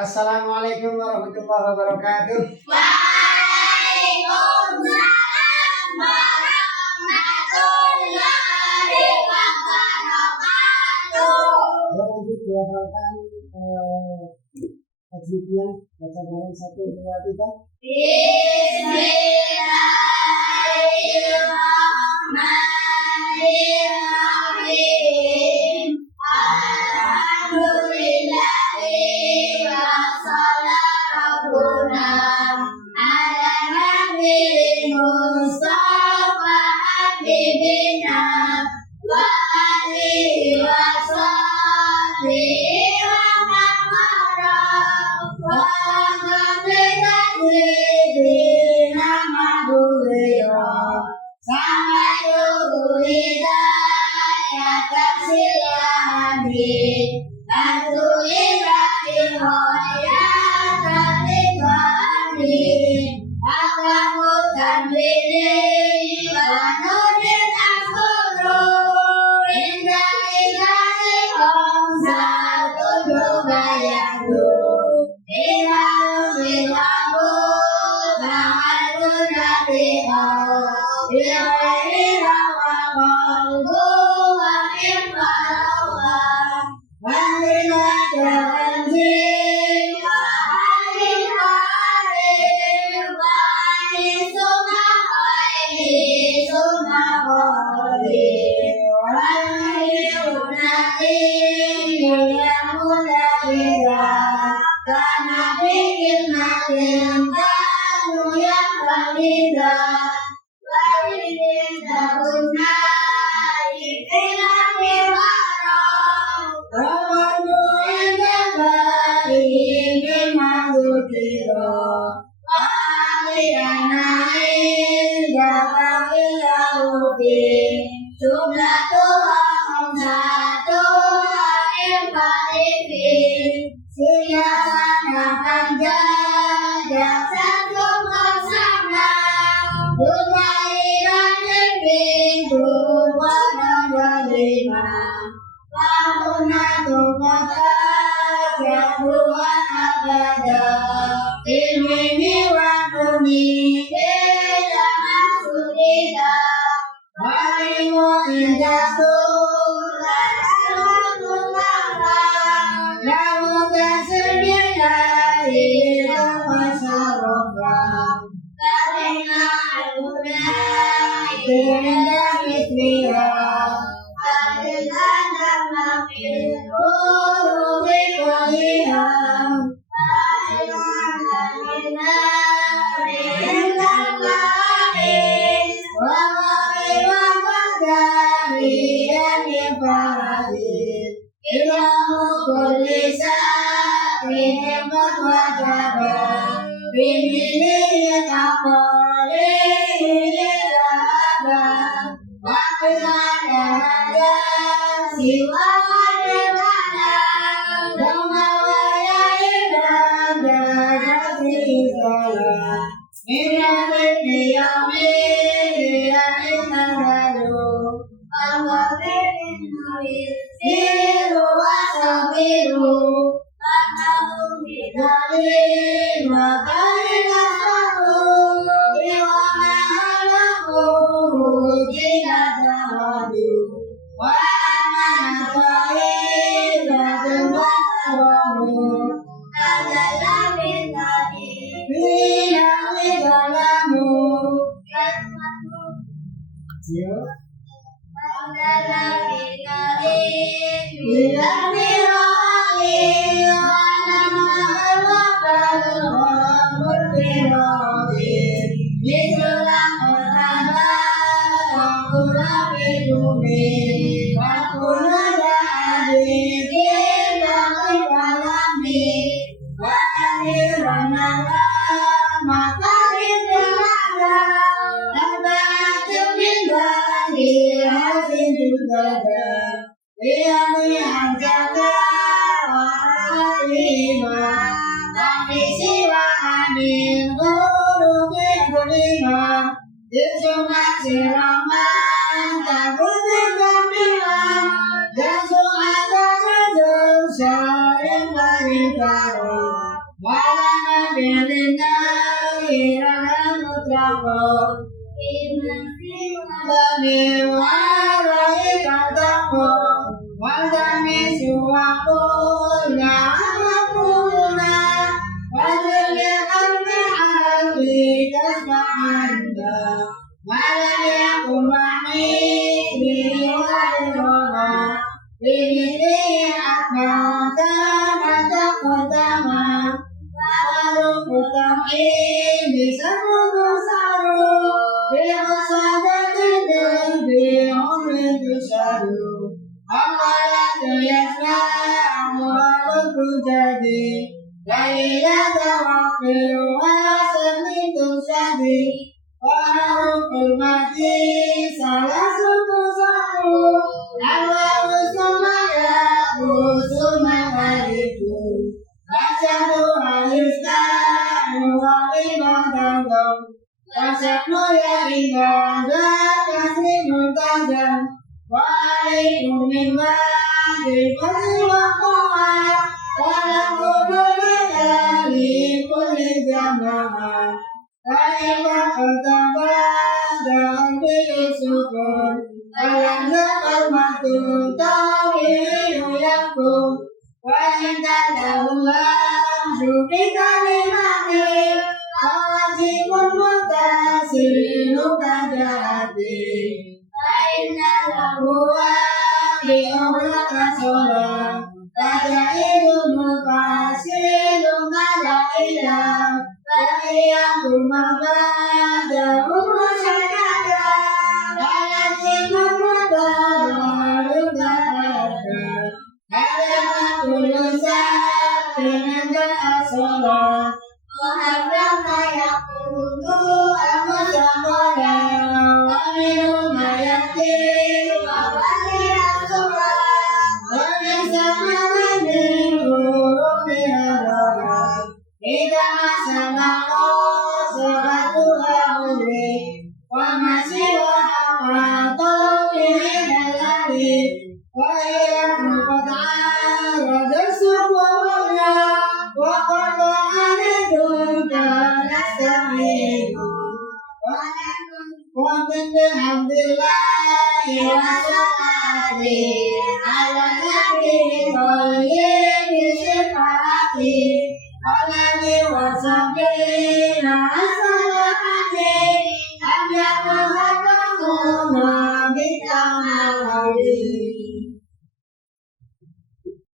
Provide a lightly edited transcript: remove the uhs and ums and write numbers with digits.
Assalamualaikum warahmatullahi wabarakatuh. Waalaikumsalam warahmatullahi wabarakatuh. Untuk diamalkan kajian baca bareng 1, 2, 3. Bismillahirrahmanirrahim. Alhamdulillahi wassalatu ala nabiyil mustafa habibina wa alihi wa sahbihi wa man wala wa taslidina madhurira sampai hidayah kasihani Terima Wajane suwaku nyamapuna Wajane kami alwi kasbahanda Malaya kumami Sriwadrona Biniti akmata mata kutama Baru kutami bisa kutusaru Bihasadati bi'umritusharu Amalatu yasna amu'aluku jadi Lailata waqiru wasamitu syadi Waharukul mati salah suku saku Allahu sumaya usumahariku Asyadu alisna nuwalibadadam Asyadu ya ibadah kasih multajam Wa'alaikum mimma difadli wa quwwah Walakum kulli kulli jamaah Kaifa kutaba dan syukur Alam zakal matu tawiyu yakum Wa inta daulam syuki kalimati Awajibun mutasinu kajarati Inna lahuwa bi'umraka sholat Taja'idun mufasilun kada'idam Fa'iyakum mabada'un masyarakat Walakimun mudawarun ta'adat Hadamatul lusat dengan da'a sholat Wahaframa yakunu amusakoda Waminum ayatir Wawalirat surat Wamisamanin Urung diharorat Ida masalako Suratu ha'udri Wa masih wa'akrato Bihidalari Wa iyakum qat'a Radarsukuhuna Wa qat'anidun Kanastamidu Wa min bihamdillahi wa salati Ala